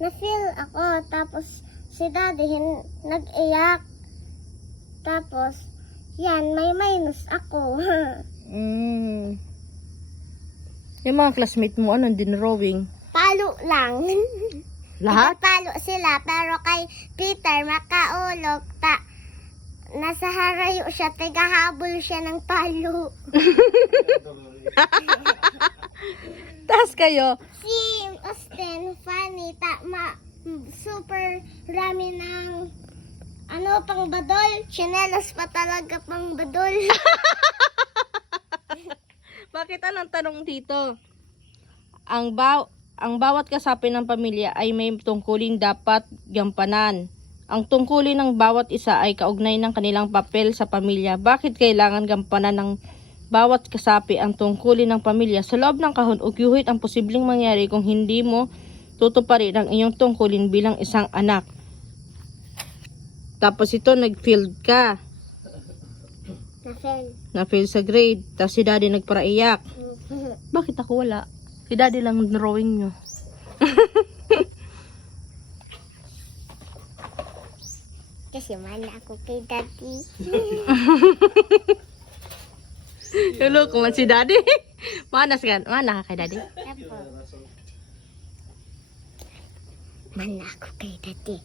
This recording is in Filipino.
na-feel ako. Tapos si daddy nag-iyak. Tapos, yan, may minus ako. Yung mga classmate mo, anong dinrowing? Palo lang. Lahat? Palo sila, pero kay Peter makaulog. Nasa harayo siya, tigahabol siya ng palo. Tas kayo? Si Austin, funny, super rami ng pang badol. Chinelas pa talaga pang badol. Bakit anong tanong dito? Ang bawat kasapi ng pamilya ay may tungkulin dapat gampanan. Ang tungkulin ng bawat isa ay kaugnay ng kanilang papel sa pamilya. Bakit kailangan gampanan ng bawat kasapi ang tungkulin ng pamilya? Sa loob ng kahon, ugyuhit ang posibleng mangyari kung hindi mo tutuparin ang iyong tungkulin bilang isang anak. Tapos ito, nag-field ka. Na-fail sa grade. Tapos si daddy nagparaiyak. Bakit ako wala? Si daddy lang drawing nyo. Kasi mana ako kay daddy. Hello, kuman si daddy. Mana ka kay daddy? Mana ako kay daddy.